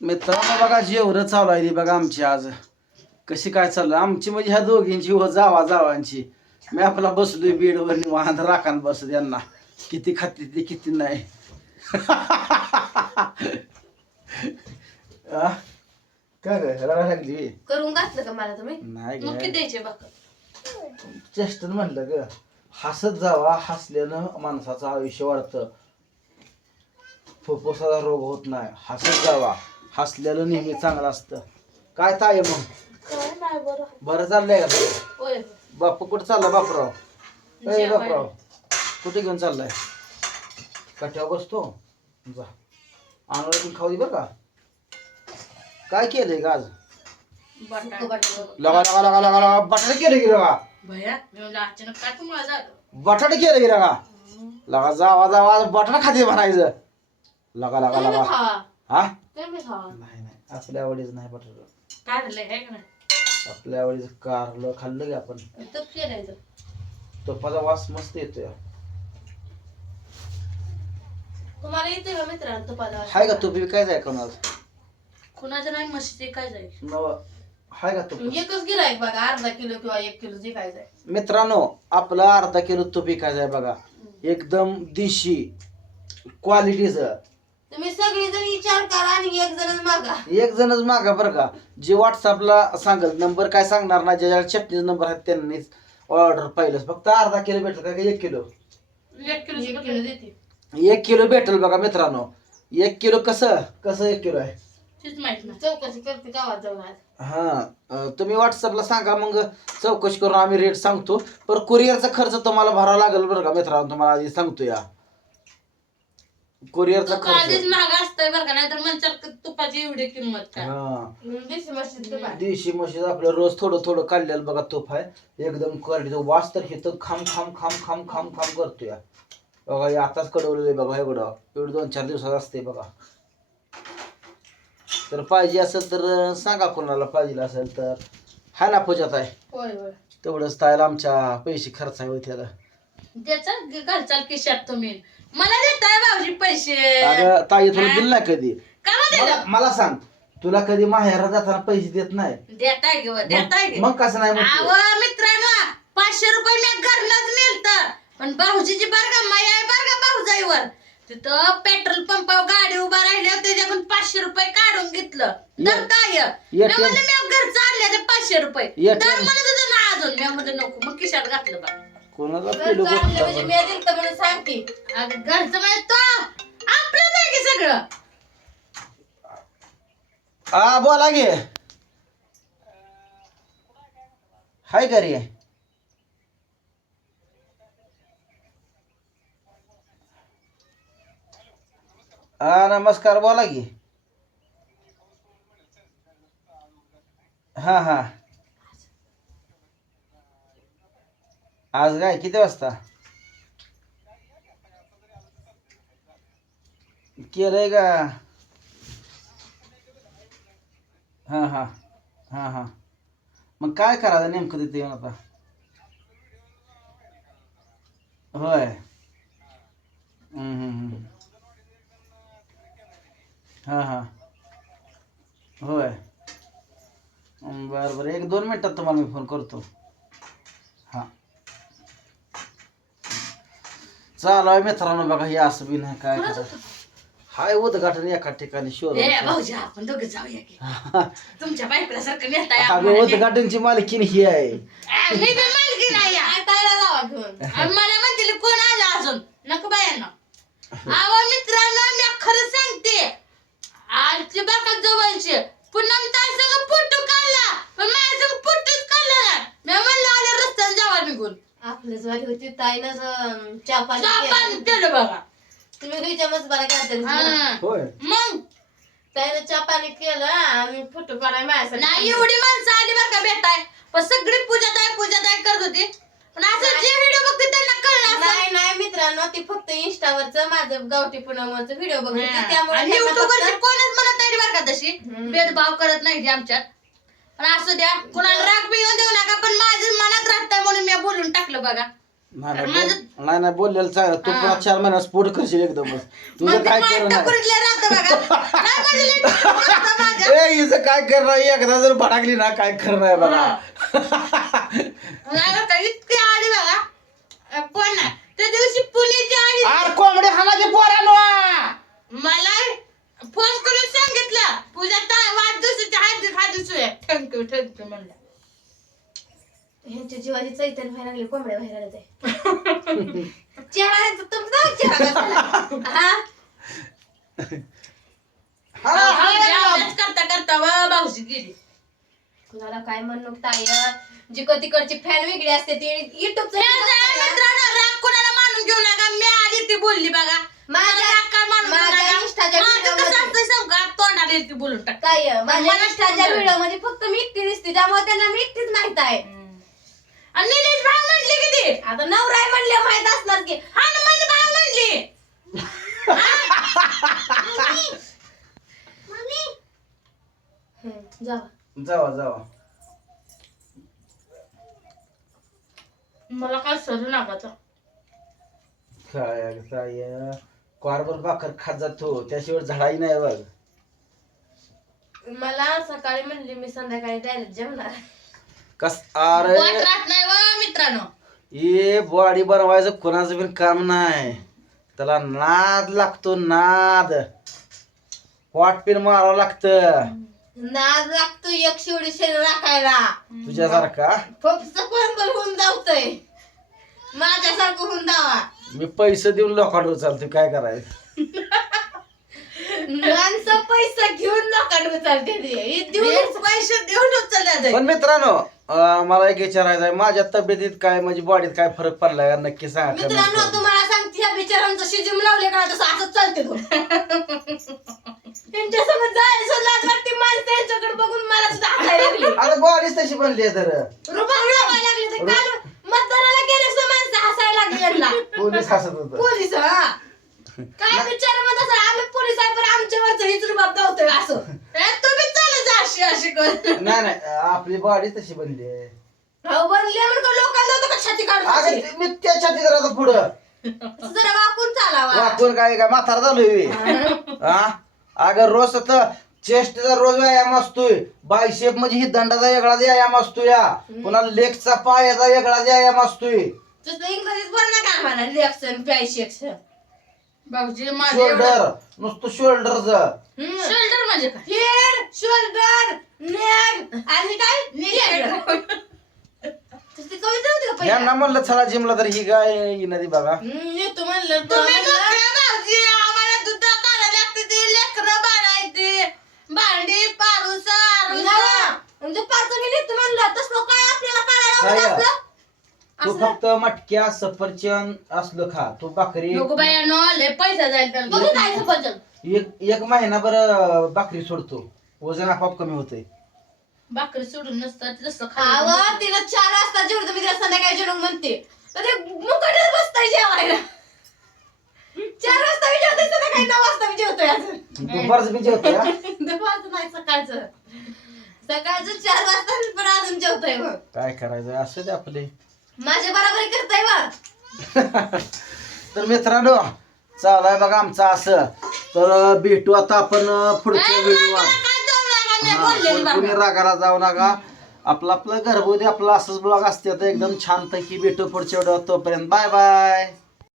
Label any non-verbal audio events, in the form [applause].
मित्रांनो बघा जेवढं चालू आहे बघा आमची आज. कशी काय चालू आहे? आमची म्हणजे ह्या दोघींची व जावा जावांची. मी आपला बसलोय बेडवर निवांत राखान बसत यांना. किती खाते ते किती नाही? [laughs] काय रडा लागली? करून घातलं का मला तुम्ही? नाही मग किती ग. द्यायचे बघ. चेष्टन म्हणलं ग हसत जावा हसल्यानं माणसाचं आयुष्य वाढतं. फुफ्फुसाचा रोग होत नाही. हसत जावा. हसलेलं नेहमी चांगलं असतं. काय ताय मग? बरं. चाललंय का? बापू कुठं चालला बापराव? ए. बापराव कुठे घेऊन चाललाय? कट्यावर बसतो. जा. आणून खाऊ दे बरं का? काय केलंय का आज? लगा लगा लगा लगा लगा बटाटे केले की तुम्हाला झालं बटाटे केले की लगा? जावा जावा आज बटाटा खाते म्हणायचं. लगा लगा लगा. हा? तुम्ही खावा नाही नाही. आपल्या आवडीच नाही बटाटा काढलंय है का नाही? आपल्या आवडीचं कारलं खाल्लं की आपण. तर केलायचं तुपाचा वास मस्त येतोय. तुम्हाला येते का मित्रांनो तुपाला हाय का तूप? काय जाय कोणाला कुणाचं नाही म्हशीचे काय जाईल नव हाय का तूप? एकच गिरायक बघा अर्धा किलो किंवा एक किलो जे काय जाय मित्रांनो आपला अर्धा किलो तूप विकायचं आहे बघा. एकदम देशी क्वालिटीचं तुम्ही सगळी जण विचार करा आणि एक जणच मागा. एक जणच मागा बरं का. जे व्हॉट्सअपला सांगल नंबर काय सांगणार ना ज्याच्या चटणीचा नंबर आहे त्यांनीच ऑर्डर पाहिलं. फक्त अर्धा किलो भेटेल का का एक किलो? एक किलो एक किलो देते. एक किलो भेटेल बघा मित्रांनो. एक किलो कसं? कसं एक किलो आहे? तीच माहीत नाही. चौकशी करते गावात जाऊन आज. हा अं, तुम्ही व्हॉट्सअपला सांगा मग चौकशी करून आम्ही रेट सांगतो. पण कुरिअरचा खर्च तुम्हाला भरावा लागेल बरं का मित्रांनो तुम्हाला आधी सांगतो या. कुरिअरचा तूप खर्च. आधीच महाग असतंय बरं का नाहीतर म्हणतात तुपाची एवढी किंमत काय हा. देशी म्हशीचं तूप आहे. देशी म्हशीचं आपलं रोज थोडं थोडं काढलेलं बघा तूप आहे. एकदम क्वालिटीचं वास तर हिथं खाम खाम खाम खाम खाम खाम करतो या बघा हे आताच कडवलेलं आहे बघा हे बघा एवढं दोन चार दिवसात असते बघा. तर पाहिजे असेल तर सांगा कोणाला पाहिजे असेल तर. हाय ना पूजात आहे होय होय. तेवढंच तायला आमच्या पैसे खर्च आहे त्याला. त्याचा घरचाल खिशात तुम्ही. मला देताय भाऊजी पैसे. अगं ताई तुला दिलं नाही कधी? का मला- मला सांग तुला कधी माहेरा जाताना पैसे देत नाही? देताय मग कसं नाही म्हणते? मित्रांनो पाचशे रुपये मी घरलाच नेलत. पण भाऊजीची बार का माई आहे बार का भाऊजाईवर? तिथं पेट्रोल पंपावर गाडी उभा राहिली होती, त्याच्याकडून पाचशे रुपये काढून घेतलं. तर काय मी ATM म्हणलं मी घरचं आणले ते पाचशे रुपये. ATM तर होतं ना अजून. मी म्हणलं नको. मग खिशात घातलं बा. कोणाला किलो म्हणून सांगते. घरचं म्हणजे तो आपलंच आहे की सगळं? हा बोला गे हाय घरी. हा नमस्कार बोला की. हा हा. आज काय किती वाजता? केलंय का? हां हां हां हां. मग काय करायचं नेमकं तिथे येऊन आता? होय. हम्म, हम्म, हम्म. हां हां. होय. बरं बरं. एक दोन मिनटात तुम्हाला मी फोन करतो. चालू आहे मित्रांनो बघा हे असं बी नाही काय करायचं? हाय उद्घाटन एका ठिकाणी शोध ए भाऊजी आपण दोघे जाऊया की. [laughs] तुमच्या बायकोला सारखं नेताय अगं आम्हाला. उद्घाटनची मालकीन ही आहे. आ, मी बी मालकी नाही या. आणि मला म्हणतील कोण आलं अजून? नको बायांना. अहो मित्रांनो मी खरं सांगते. आजची बाका जवळचे पुन्हा ताई संग फोटो काढला. पण माझ्या संग फोटोच काढला नाही. मी म्हणलं आले रस्त्याने जावा निघून. आपल्याच वाली होती ताईनं चहा पाणी चहा केलं. पाणी केलं बघा. तुम्ही घरीच्या मस्त बरा काय हा. होय. मग? ताईनं चहा पाणी केलं आम्ही फोटो काढाय माझ्यासाठी नाही एवढी माणसं आली बरं का भेटाय? पण सगळी पूजाताई पूजाताई करत होती. पण असं जे व्हिडिओ बघते त्यांना कळलं नाही नाही मित्रांनो ती फक्त इंस्टावरच माझं गावठी पुनमवरचं व्हिडिओ बघते त्यामुळे त्यांना युट्यूबरची फक्त- कोणच म्हणत नाही बरं का तशी? हम्म. भेदभाव करत नाही ती आमच्यात. पण असू द्या कोणाला राग बी येऊन देऊ नका पण माझ्या मनात राहतंय म्हणून मी बोलून टाकलं बघा. नाही नाही, माझं- बोल- नाही नाही बोललेलं चांगलं तू पुन्हा चार महिन्यात स्फोट करशील एकदमच. तुझं काय करणं नाही टकुरीतल्या राहतं बघा. काय माझं लई टकुरीत राहतं माझ्या. [laughs] ए हिचं काय करणार? एकदा जर भडाकली ना काय नाही बघा? नाही बरं का, इतकी आडी बघा. अ, कोण नाही. त्या दिवशी पुण्याची आडी आर कोंबडी हाणाची पोरानो! मला फोन करून सांगितलं. पूजा ता- वाढदिवसाच्या हादी थँक्यू थँक्यू म्हणलं. ह्यांच्या जीवाची चैतन्य व्हायला लागले कोंबड्या ते चेहरा तुमचा चेहरा कसला? हा? अभ्यास करता करता व भाऊजी गेली. कुणाला काय म्हणू ताय जिकडं तिकडची फॅन वेगळी असते ती युट्यूबचं मित्रांनो राग कोणाला मानून घेऊ नका. मी आली ती बोलली बघा. माझ्या- माझ्या. इन्स्टाच्या माझं व्हिडिओमध्ये- कसं असतं सांगू का? तोंडाला येते बोलून टाक. काय माझ्या मला मध्ये फक्त मी एकटी दिसते त्यामुळे त्यांना मी एकटीच माहीत आहे. आणि निलेश भाऊ म्हणली किती आता नवरा आहे म्हणले माहीत असणार की. हनुमान भाऊ म्हणली हम्म, जावा. जावा जावा. मला काय सरू नका काय अगं काय कॉरभर भाकर खात जातो त्याशिवाय झाडाही नाही बघ. मला सकाळी म्हणली मी संध्याकाळी डायरेक्ट जेवणार. कस अरे. वाट राहत नाही व मित्रांनो. ये बॉडी बनवायचं कोणाचं पण काम नाही. त्याला नाद लागतो नाद. वाट पिन मारावं लागतं. नाद लागतो एक शेवटी शरीर राखायला. तुझ्यासारखा? फक्त पण होऊन जावतय माझ्यासारखं होऊन जावा. मी पैसे देऊन लोकांवर चालतो काय करायचं? माणसं पैसा घेऊन लोकांना चालते ते. देऊन देऊन पैसे देऊन उचलल्या पण मित्रांनो अं, मला एक विचारायचं आहे माझ्या तब्येतीत काय म्हणजे बॉडीत काय फरक पडलाय का? नक्की सांगा comment मित्रांनो करून. तुम्हाला सांगते ह्या बिचारांचं शिजिम लावले का? तसं असंच चालते तो. त्यांच्यासोबत जायचं लाज वाटते माणसं त्यांच्याकडे बघून मला सुद्धा हसायला लागली. आता बॉडीच तशी बनली आहे तर रुबाब लावायला लागले ते काल मतदानाला गेले सुद्धा माणसं हसायला लागली यांना पोलीस हसत होत. पोलीस हा. काय मग असं आम्ही पोलीस आहे पण आमच्यावरच हीच रुबाब धावतोय असं. [laughs] तुम्ही चालू जा अशी अशी कर नाही नाही आपली बॉडी तशी बनली आहे. हो बनले म्हणून का लोकांना होतं का छाती काढून अगं अशी? ते- मी त्याच्या तिथं राहतो पुढं. जरा वाकून चालावा. वाकून काय काय म्हातार झालोय हा. अगं रोज तर चेस्टचा रोज व्यायाम असतोय. बायशेप म्हणजे ही दंडाचा वेगळाच व्यायाम असतोय. या पुन्हा लेगचा पायाचा वेगळाच व्यायाम असतोय. तसं इंग्रजीत बोल ना भाऊजी माझे शोल्डर नुसतं शोल्डरच शोल्डर म्हणजे काय? हेड शोल्डर नेक आणि काय? नेक ती कविता होती का यांना पहिला म्हणलं चला जिमला तर ही काय ही नदी बघा. हम्म, येतो म्हणलं. तो तुम्ही म्हणलं, मोकळे भाऊजी आम्हाला दूध काढायला लागते ते लेकरं बाळायचे. भांडी पारुसा आरुसा. नवा. म्हणजे पाच मिनिट म्हणलं. तसं काय आपल्याला काय? असलं तू असलं फक्त मटक्या सफरचंद असलं खा. तू भाकरी नको बायानो लय पैसा जाईल बघू त्याला काय सफरचंद. एक एक महिनाभर अं, भाकरी सोडतो. वजन आपोआप कमी होतंय. भाकरी सोडून नसतात जसं अव खावं तिला चार वाजता जेवढं मी तिला संध्याकाळी जेवण म्हणते. तर ते बसताय जेवायला. चार वाजता मी जेवतोय संध्याकाळी नऊ वाजता मी जेवतोय अजून दुपारचं मी जेवतो हा. [laughs] दुपारचं नाही सकाळचं. सकाळचं चार वाजता मी पण अजून जेवतोय मग काय करायचं? असं ते आपले. माझ्या बरोबरी करताय मग तर मित्रांनो चालाय बघा आमचं असं. तर भेटू आता आपण पुढच्या व्हिडिओ कुणी रागाला जाऊ नका. आपलं आपलं घरगुती आपलं असंच ब्लॉग असते आता एकदम छान पैकी भेटू पुढच्या व्हिडिओ तोपर्यंत बाय बाय